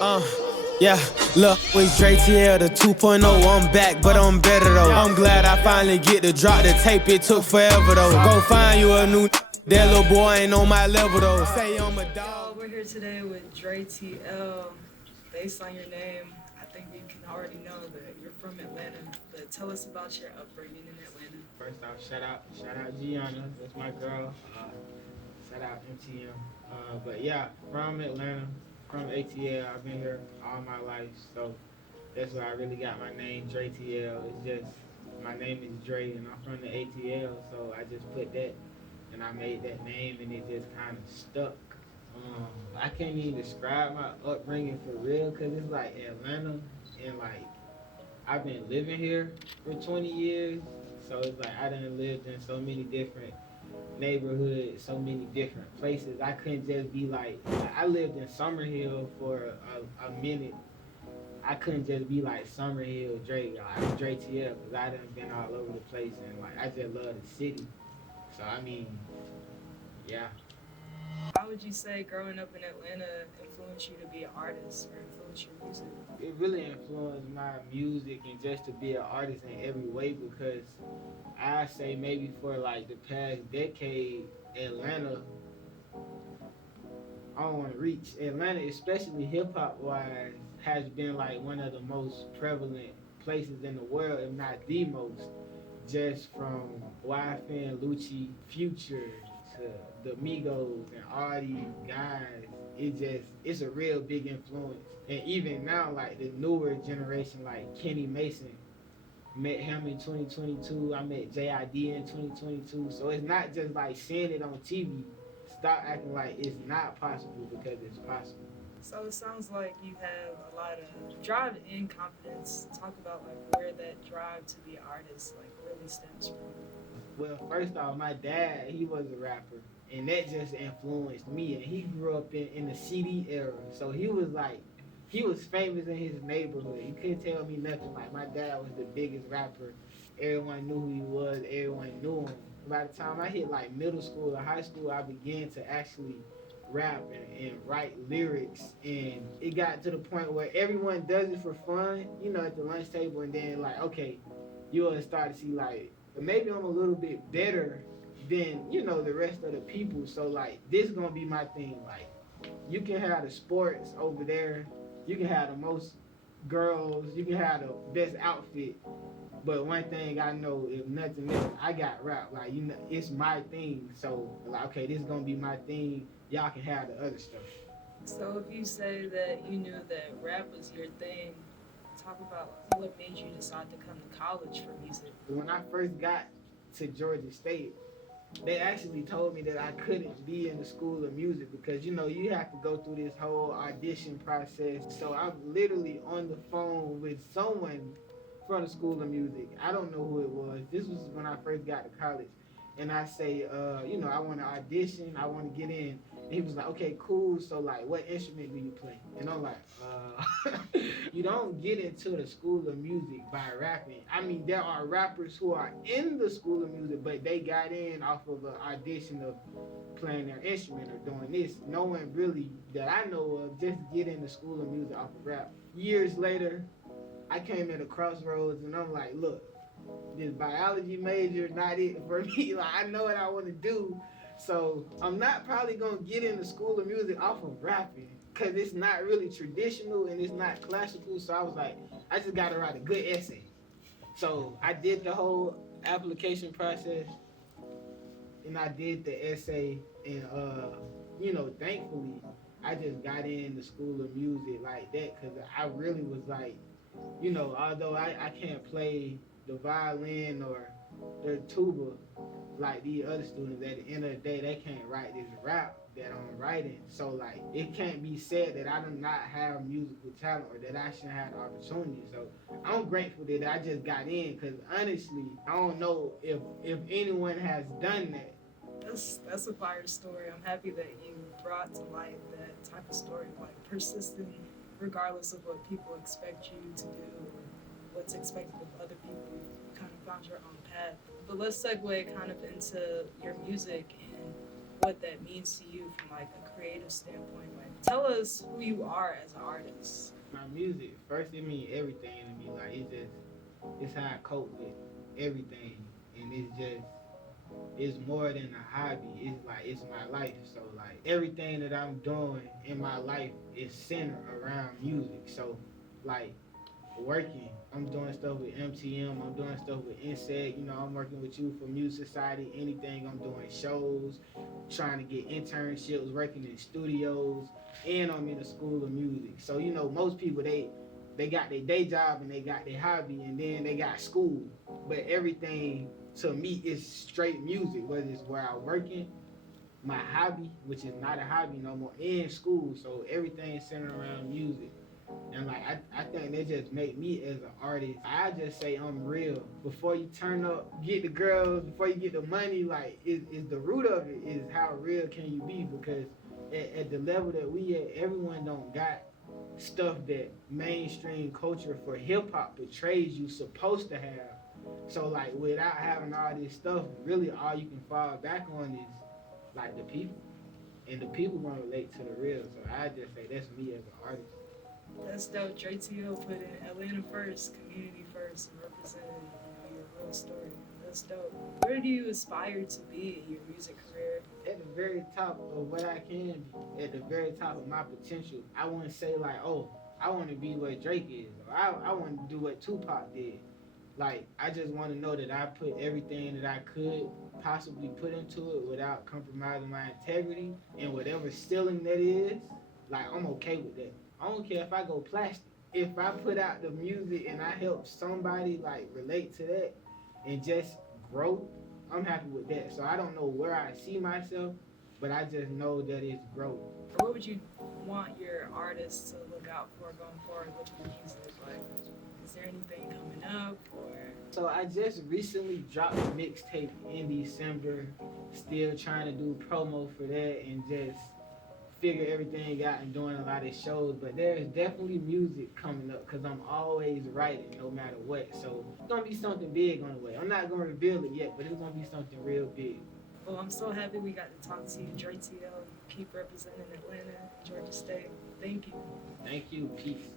Yeah, look, with DreTL, the 2.0, I'm back, but I'm better though. I'm glad I finally get to drop the tape, it took forever though. Go find you a new that little boy ain't on my level though. Say I'm a dog. We're here today with DreTL. Based on your name, I think you can already know that you're from Atlanta, but tell us about your upbringing in Atlanta. First off, shout out Gianna, that's my girl. Shout out MTM. But yeah, from Atlanta, from ATL. I've been here all my life, so that's where I really got my name, DreTL. It's just my name is Dre, and I'm from the ATL, so I just put that, and I made that name, and it just kind of stuck. I can't even describe my upbringing for real, cause it's like Atlanta, and like I've been living here for 20 years, so it's like I done lived in so many different neighborhoods, so many different places. I couldn't just be like I lived in Summerhill for a minute. I couldn't just be like Summerhill Dre, like DreTL, because I done been all over the place, and like I just love the city. So I mean, yeah. How would you say growing up in Atlanta influenced you to be an artist or influenced your music? It really influenced my music and just to be an artist in every way, because I say maybe for like the past decade, Atlanta, I don't want to reach Atlanta, especially hip hop wise, has been like one of the most prevalent places in the world, if not the most. Just from YFN, Lucci, Future to the Migos and all these guys, it's a real big influence. And even now, like the newer generation, like Kenny Mason, met him in 2022. I met JID in 2022. So it's not just like seeing it on TV. Stop acting like it's not possible, because it's possible. So it sounds like you have a lot of drive and confidence. Talk about like where that drive to be an artist like really stems from. Well, first off, my dad, he was a rapper, and that just influenced me. And he grew up in the CD era, so he was famous in his neighborhood. You couldn't tell me nothing. Like my dad was the biggest rapper. Everyone knew who he was. Everyone knew him. By the time I hit like middle school or high school, I began to actually rap and write lyrics, and it got to the point where everyone does it for fun, at the lunch table, and then like, okay, you'll start to see like maybe I'm a little bit better than the rest of the people. So like this gonna be my thing. Like you can have the sports over there, you can have the most girls, you can have the best outfit, but one thing I know, if nothing else, I got rap. Like it's my thing. So like, okay, this is gonna be my thing. Y'all can have the other stuff. So if you say that you knew that rap was your thing, talk about what made you decide to come to college for music. When I first got to Georgia State, they actually told me that I couldn't be in the School of Music because you have to go through this whole audition process. So I'm literally on the phone with someone from the School of Music. I don't know who it was. This was when I first got to college. And I say, I want to audition. I want to get in. And he was like, okay, cool. So, like, what instrument do you play? And I'm like, you don't get into the School of Music by rapping. I mean, there are rappers who are in the School of Music, but they got in off of an audition of playing their instrument or doing this. No one really, that I know of, just get in the School of Music off of rap. Years later, I came at a crossroads, and I'm like, look, this biology major not it for me. Like I know what I want to do, so I'm not probably gonna get in the School of Music off of rapping because it's not really traditional and it's not classical. So I was like, I just gotta write a good essay. So I did the whole application process, and I did the essay, and thankfully I just got in the School of Music like that because I really was like, although I can't play the violin or the tuba like these other students, at the end of the day they can't write this rap that I'm writing. So like it can't be said that I do not have musical talent or that I shouldn't have the opportunity. So I'm grateful that I just got in because honestly I don't know if anyone has done that. That's a fire story. I'm happy that you brought to light that type of story, like persistent regardless of what people expect you to do or what's expected of other people. You kind of found your own path. But let's segue kind of into your music and what that means to you from like a creative standpoint. Like Tell us who you are as an artist. My music, first it means everything to me. Like it's how I cope with everything, and it's more than a hobby. It's like it's my life. So like everything that I'm doing in my life is centered around music. So like working, I'm doing stuff with MTM, I'm doing stuff with Insect, I'm working with you for Music Society, anything. I'm doing shows, trying to get internships, working in studios, and I'm in the school of music. So most people they got their day job and they got their hobby and then they got school. But everything to me is straight music, whether it's where I'm working, my hobby, which is not a hobby no more, in school. So everything centered around music. And like I think they just make me as an artist. I just say I'm real. Before you turn up, get the girls, before you get the money, like is the root of it is how real can you be? Because at the level that we at, everyone don't got stuff that mainstream culture for hip hop portrays you supposed to have. So like without having all this stuff, really all you can fall back on is like the people. And the people gonna relate to the real. So I just say that's me as an artist. That's dope. DreTL put in Atlanta first, community first, and represented your real story. That's dope. Where do you aspire to be in your music career? At the very top of what I can be, at the very top of my potential. I wouldn't say like, oh, I want to be what Drake is, or I want to do what Tupac did. Like, I just want to know that I put everything that I could possibly put into it without compromising my integrity, and whatever ceiling that is, like, I'm okay with that. I don't care if I go plastic. If I put out the music and I help somebody like relate to that and just grow, I'm happy with that. So I don't know where I see myself, but I just know that it's growth. What would you want your artists to look out for going forward with the music? Like, is there anything coming up or? So I just recently dropped a mixtape in December, still trying to do promo for that and just figure everything out and doing a lot of shows. But there's definitely music coming up because I'm always writing no matter what. So it's gonna be something big on the way. I'm not gonna reveal it yet, but it's gonna be something real big. Well, I'm so happy we got to talk to you, DreTL. Keep representing Atlanta, Georgia State. Thank you. Thank you. Peace.